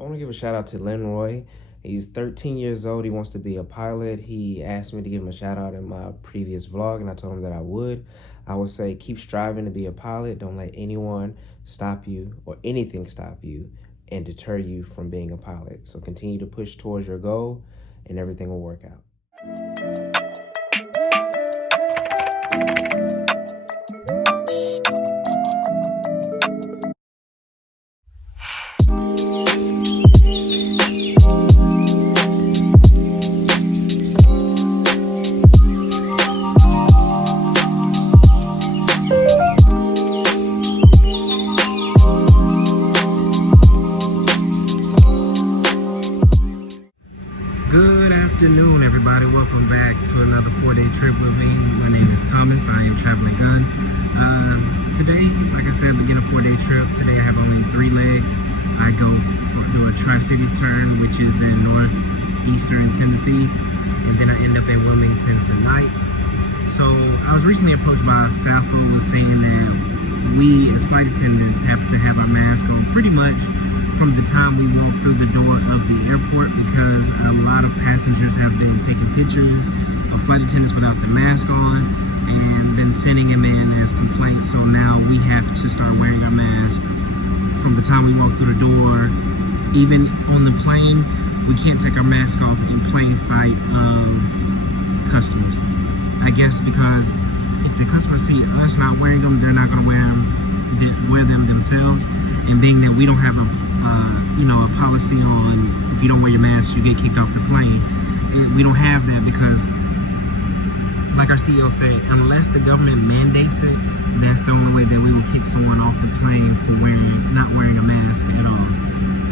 I want to give a shout out to Lenroy. He's 13 years old. He wants to be a pilot. He asked me to give him a shout out in my previous vlog, and I told him that I would. I would say keep striving to be a pilot. Don't let anyone stop you or anything stop you and deter you from being a pilot. So continue to push towards your goal and everything will work out. Good afternoon, everybody. Welcome back to another 4-day trip with me. My name is Thomas. I am Traveling Gun. Today, like I said, begin a 4-day trip. Today I have only 3 legs. I do a Tri-Cities turn, which is in northeastern Tennessee, and then I end up in Wilmington tonight. So I was recently approached by SAFA, was saying that we as flight attendants have to have our mask on pretty much from the time we walk through the door of the airport, because a lot of passengers have been taking pictures of flight attendants without the mask on and been sending them in as complaints. So now we have to start wearing our mask from the time we walk through the door. Even on the plane, we can't take our mask off in plain sight of customers. I guess because if the customers see us not wearing them, they're not going to wear them themselves. And being that we don't have a policy on if you don't wear your mask, you get kicked off the plane. We don't have that because, like our CEO said, unless the government mandates it, that's the only way that we will kick someone off the plane for not wearing a mask at all.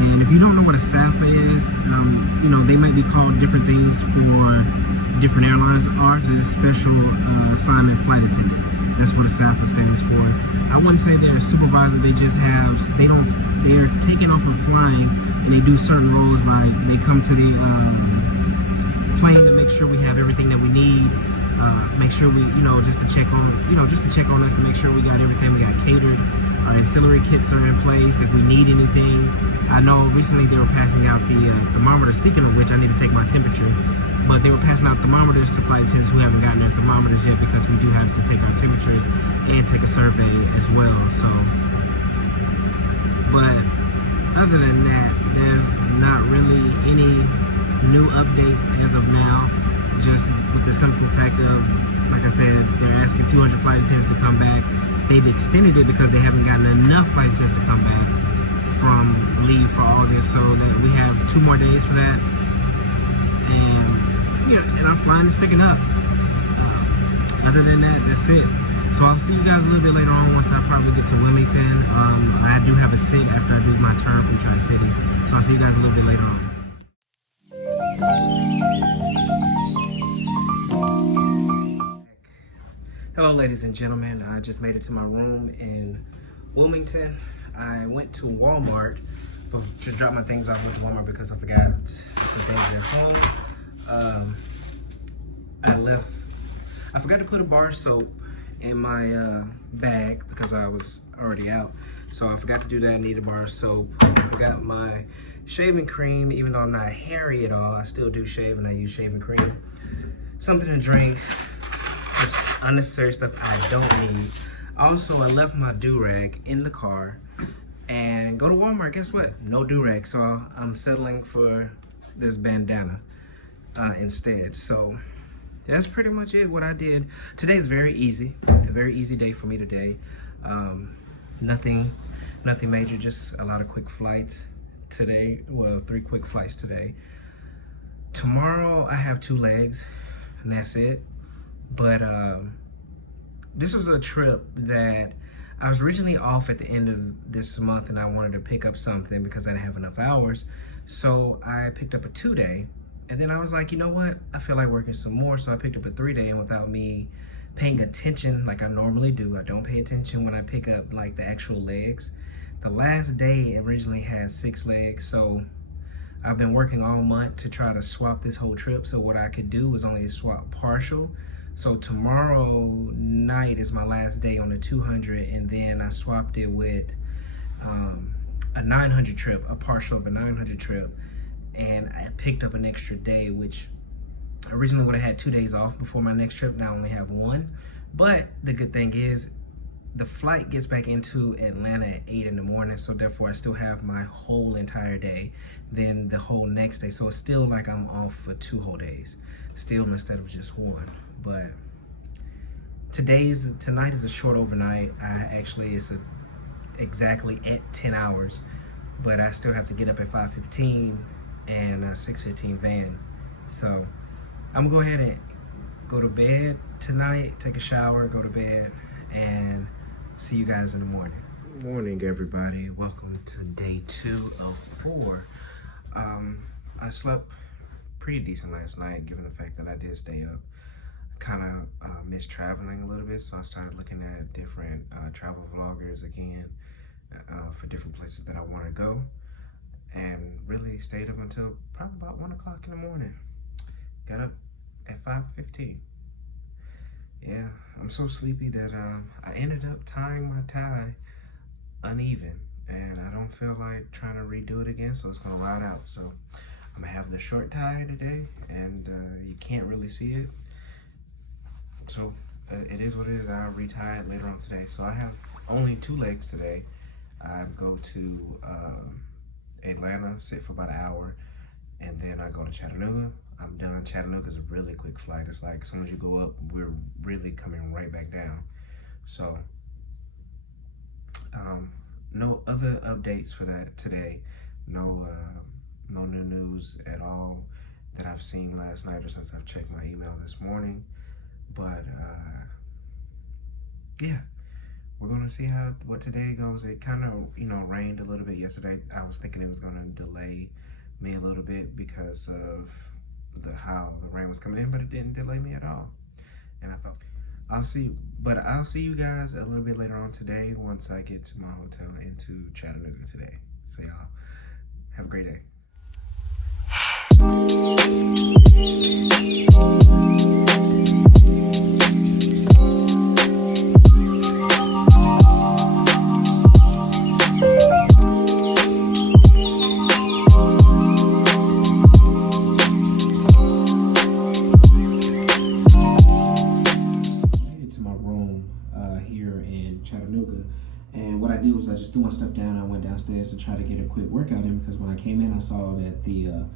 And if you don't know what a SAFA is, they might be called different things for different airlines. Ours is Special Assignment Flight Attendant. That's what a SAFA stands for. I wouldn't say they're a supervisor. They're taking off of flying, and they do certain roles, like they come to the plane to make sure we have everything that we need. Make sure we, just to check on us, to make sure we got everything. We got catered. Our ancillary kits are in place if we need anything. I know recently they were passing out the thermometer. Speaking of which, I need to take my temperature. But they were passing out thermometers to flight attendants who haven't gotten their thermometers yet, because we do have to take our temperatures and take a survey as well. So, but other than that, there's not really any new updates as of now. Just with the simple fact of, like I said, they're asking 200 flight attendants to come back. They've extended it because they haven't gotten enough flight attendants to come back from leave for August, so that we have 2 more days for that. And our flying is picking up. Other than that, that's it. So I'll see you guys a little bit later on once I probably get to Wilmington. I do have a sit after I do my turn from Tri-Cities. So I'll see you guys a little bit later on. Hello, ladies and gentlemen. I just made it to my room in Wilmington. I went to Walmart to drop my things off at Walmart because I forgot some things at home. I forgot to put a bar of soap in my bag because I was already out. So I forgot to do that. I needed a bar of soap. I forgot my shaving cream. Even though I'm not hairy at all, I still do shave and I use shaving cream. Something to drink. Just unnecessary stuff I don't need. Also, I left my do-rag in the car and go to Walmart. Guess what? No do-rag. So I'm settling for this bandana instead. So that's pretty much it, what I did. Today is very easy. A very easy day for me today. Nothing major, just a lot of quick flights today. Well, 3 quick flights today. Tomorrow I have 2 legs and that's it. But this is a trip that I was originally off at the end of this month, and I wanted to pick up something because I didn't have enough hours. So I picked up a 2-day, and then I was like, you know what? I feel like working some more, so I picked up a 3-day, and without me paying attention like I normally do, I don't pay attention when I pick up like the actual legs. The last day originally had 6 legs, so I've been working all month to try to swap this whole trip. So what I could do was only swap partial. So tomorrow night is my last day on the 200, and then I swapped it with a 900 trip, a partial of a 900 trip, and I picked up an extra day, which originally would have had 2 days off before my next trip. Now I only have one. But the good thing is the flight gets back into Atlanta at 8 in the morning, so therefore I still have my whole entire day, then the whole next day. So it's still like I'm off for 2 whole days, still instead of just one. But tonight is a short overnight. It's exactly at 10 hours, but I still have to get up at 5:15 and a 6:15 van. So I'm gonna go ahead and go to bed tonight, take a shower, go to bed, and see you guys in the morning. Good morning, everybody. Welcome to day 2 of 4. I slept pretty decent last night, given the fact that I did stay up. Kind of missed traveling a little bit, so I started looking at different travel vloggers again for different places that I want to go, and really stayed up until probably about 1 o'clock in the morning. Got up at 5:15. Yeah, I'm so sleepy that I ended up tying my tie uneven, and I don't feel like trying to redo it again, so it's gonna ride out. So I'm gonna have the short tie today, and you can't really see it. So it is what it is. I'll retie it later on today. So I have only 2 legs today. I go to Atlanta, sit for about an hour, and then I go to Chattanooga. I'm done. Chattanooga's a really quick flight. It's like as soon as you go up, we're really coming right back down. So no other updates for that today. No new news at all that I've seen last night or since I've checked my email this morning. But yeah, we're gonna see what today goes. It kind of rained a little bit yesterday. I was thinking it was gonna delay me a little bit because of how the rain was coming in, but it didn't delay me at all. And I thought I'll see you guys a little bit later on today once I get to my hotel into Chattanooga today. So y'all have a great day. And what I did was I just threw my stuff down. I went downstairs to try to get a quick workout in, because when I came in, I saw that the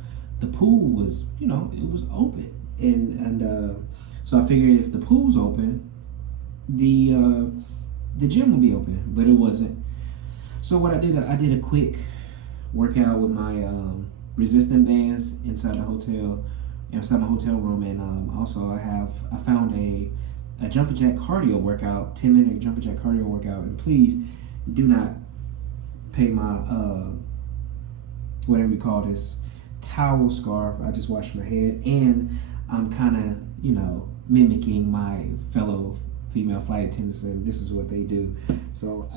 pool was, it was open, and so I figured if the pool's open, the gym will be open, but it wasn't. So what I did a quick workout with my resistant bands inside my hotel room, and also I found a jumping jack cardio workout, 10-minute jumping jack cardio workout. And please do not pay my whatever you call this, towel scarf. I just washed my head, and I'm kind of mimicking my fellow female flight attendants, and this is what they do. So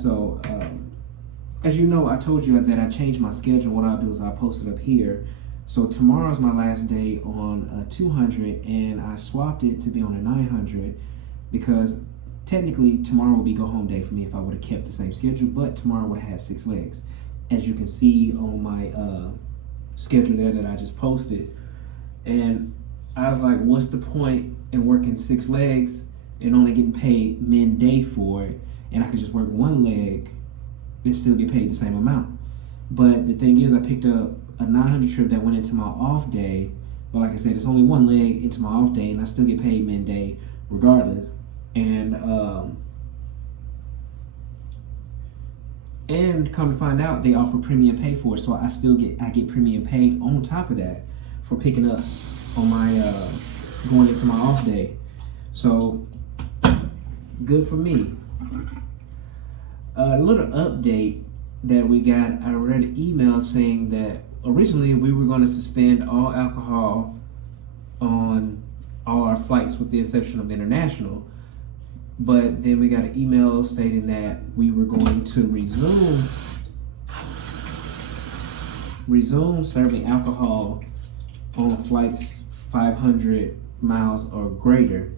as you know, I told you that I changed my schedule. What I'll do is I'll post it up here. So tomorrow's my last day on a 200, and I swapped it to be on a 900. Because technically tomorrow will be go home day for me if I would have kept the same schedule, but tomorrow would have had 6 legs. As you can see on my schedule there that I just posted. And I was like, what's the point in working 6 legs and only getting paid midday for it? And I could just work 1 leg and still get paid the same amount. But the thing is, I picked up a 900 trip that went into my off day. But like I said, it's only 1 leg into my off day, and I still get paid midday regardless. And come to find out, they offer premium pay for it, so I get premium pay on top of that for picking up on my going into my off day. So good for me. A little update that we got. I read an email saying that originally we were going to suspend all alcohol on all our flights with the exception of international. But then we got an email stating that we were going to resume serving alcohol on flights 500 miles or greater.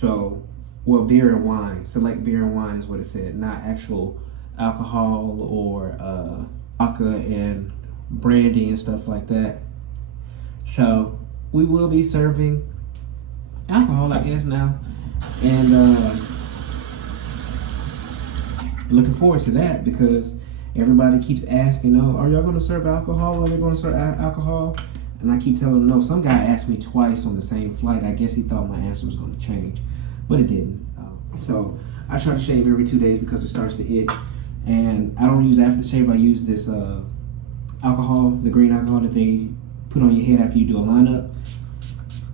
So, well, beer and wine. Select beer and wine is what it said, not actual alcohol or vodka and brandy and stuff like that. So we will be serving alcohol, I guess, now, and looking forward to that because everybody keeps asking, "Oh, are y'all going to serve alcohol? Are they going to serve alcohol?" And I keep telling them no. Some guy asked me twice on the same flight. I guess he thought my answer was going to change, but it didn't. So I try to shave every 2 days because it starts to itch, and I don't use aftershave. I use this alcohol, the green alcohol that they put on your head after you do a lineup.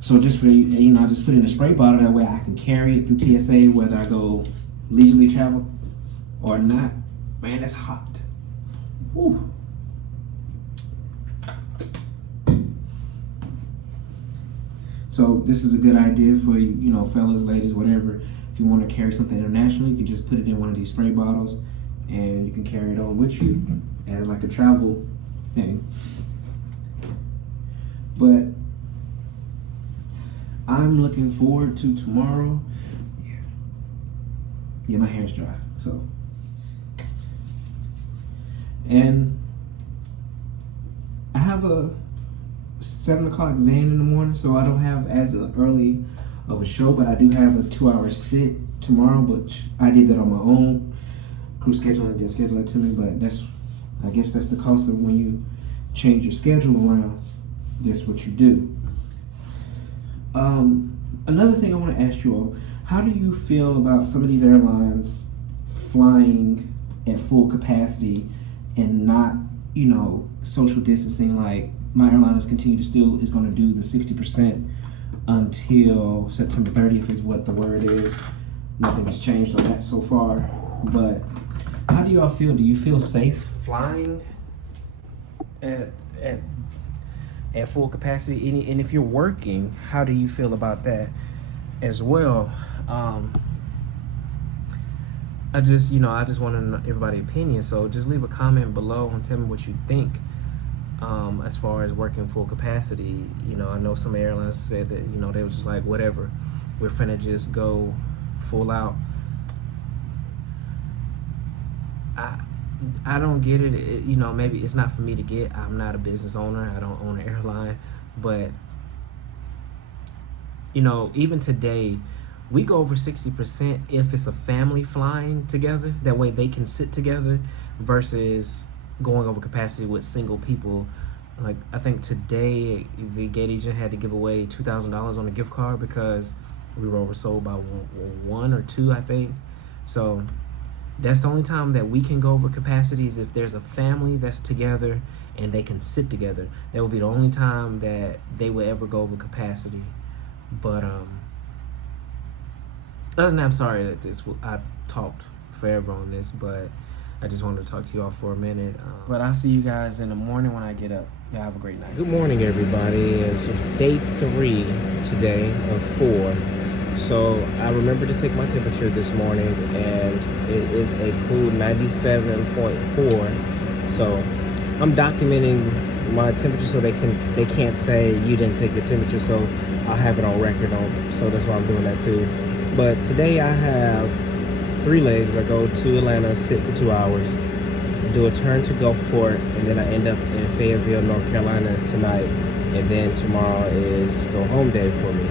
So just really, I just put it in a spray bottle. That way I can carry it through TSA whether I go leisurely travel or not. Man, it's hot. Woo. So this is a good idea for fellas, ladies, whatever. If you want to carry something internationally, you can just put it in one of these spray bottles, and you can carry it on with you as like a travel thing. But I'm looking forward to tomorrow. Yeah, my hair's dry, so. And I have a 7 o'clock van in the morning, so I don't have as early of a show, but I do have a 2-hour sit tomorrow, but I did that on my own. Crew scheduling didn't schedule it to me, but I guess that's the cost of when you change your schedule around. That's what you do. Another thing I want to ask you all, how do you feel about some of these airlines flying at full capacity and not, social distancing? Like my airline is going to do the 60% until September 30th is what the word is. Nothing has changed on that so far. But how do y'all feel? Do you feel safe flying at full capacity? And if you're working, how do you feel about that as well? I just want to know everybody's opinion. So just leave a comment below and tell me what you think. As far as working full capacity, I know some airlines said that, they were just like, whatever, we're finna just go full out. I don't get it. Maybe it's not for me to get. I'm not a business owner. I don't own an airline. But, even today, we go over 60% if it's a family flying together. That way they can sit together versus going over capacity with single people. Like, I think today the gate agent had to give away $2,000 on a gift card because we were oversold by 1 or 2, I think. So that's the only time that we can go over capacity is if there's a family that's together and they can sit together. That will be the only time that they will ever go over capacity. But other than that, I'm sorry that I talked forever on this, but I just wanted to talk to you all for a minute. But I'll see you guys in the morning when I get up. Y'all have a great night. Good morning, everybody. It's day 3 today of 4. So I remembered to take my temperature this morning, and it is a cool 97.4. So I'm documenting my temperature so they can't say you didn't take your temperature. So I'll have it on record. So that's why I'm doing that too. But today I have 3 legs. I go to Atlanta, sit for 2 hours, do a turn to Gulfport, and then I end up in Fayetteville, North Carolina tonight. And then tomorrow is go home day for me.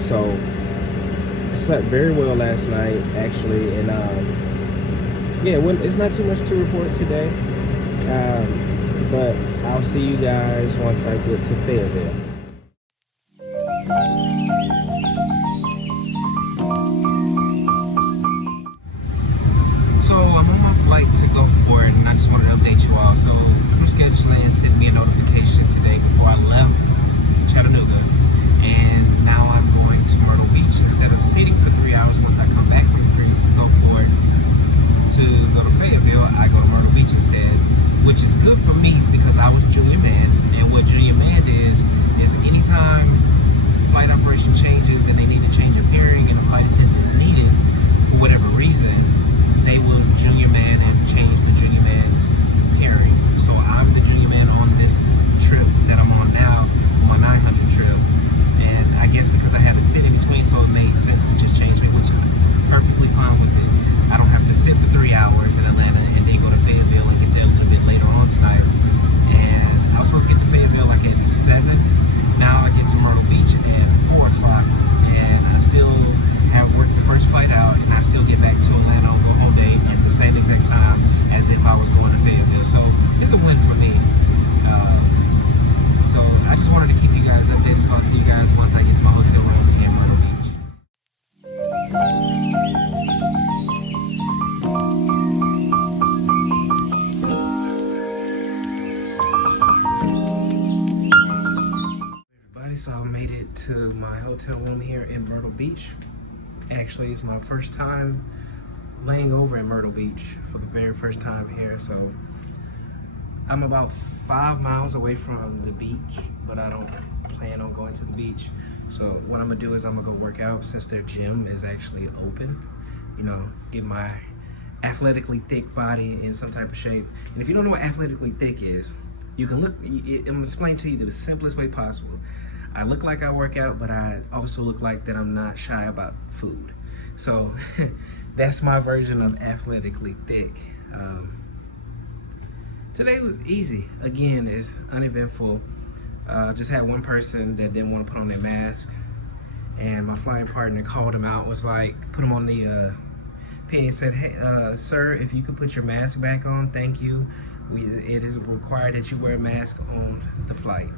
So I slept very well last night, actually, and it's not too much to report today. But I'll see you guys once I get to Fayetteville. So I'm on my flight to Gulfport, and I just wanted to update you all. So crew scheduling sent me a notification today before I left Chattanooga, and now I'm going to Myrtle Beach. Instead of sitting for 3 hours once I come back from Gulfport to go to Fayetteville, I go to Myrtle Beach instead, which is good for me because I was junior man, and what junior man is anytime flight operation changes and they need to change a pairing and the flight attendant is needed for whatever reason, they will junior man and change the junior man's pairing. So I'm the junior man on this trip that I'm on now, my 900 trip, and I guess because I had to sit in between, so it made sense to just change me, which I'm perfectly fine with it. I don't have to sit for 3 hours in Atlanta and then go to Fayetteville and get there it to my hotel room here in Myrtle Beach. Actually, it's my first time laying over in Myrtle Beach for the very first time here. So I'm about 5 miles away from the beach, but I don't plan on going to the beach. So what I'm gonna do is I'm gonna go work out since their gym is actually open. You know, get my athletically thick body in some type of shape. And if you don't know what athletically thick is, you can look, I'm gonna explain to you the simplest way possible. I look like I work out, but I also look like that I'm not shy about food. So that's my version of athletically thick. Today was easy. Again, it's uneventful. Just had one person that didn't want to put on their mask, and my flying partner called him out, was like, put him on the PA and said, hey, sir, if you could put your mask back on, thank you. It is required that you wear a mask on the flight.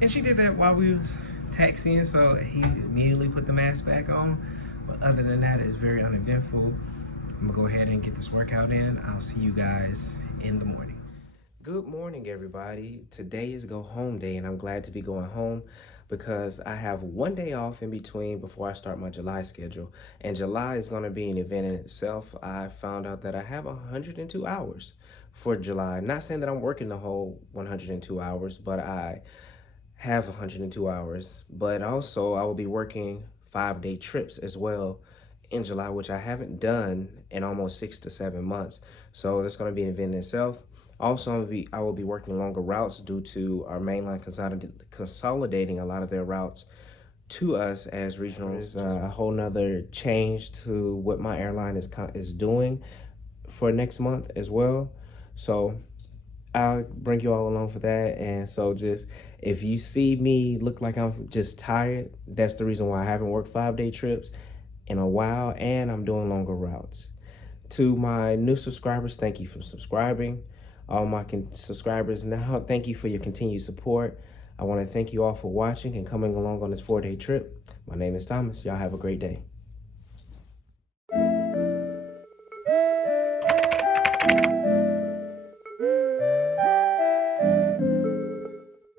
And she did that while we was taxiing, so he immediately put the mask back on. But other than that, it's very uneventful. I'm gonna go ahead and get this workout in. I'll see you guys in the morning. Good morning, everybody. Today is go home day, and I'm glad to be going home because I have one day off in between before I start my July schedule. And July is going to be an event in itself. I found out that I have 102 hours for July. Not saying that I'm working the whole 102 hours, but I have 102 hours. But also I will be working 5-day trips as well in July, which I haven't done in almost 6 to 7 months. So that's going to be an event in itself. Also, I will be working longer routes due to our mainline consolidating a lot of their routes to us as regionals. A whole nother change to what my airline is doing for next month as well. So I'll bring you all along for that. And so just, if you see me look like I'm just tired, that's the reason why I haven't worked 5-day trips in a while, and I'm doing longer routes. To my new subscribers, thank you for subscribing. All my subscribers now, thank you for your continued support. I want to thank you all for watching and coming along on this 4-day trip. My name is Thomas. Y'all have a great day.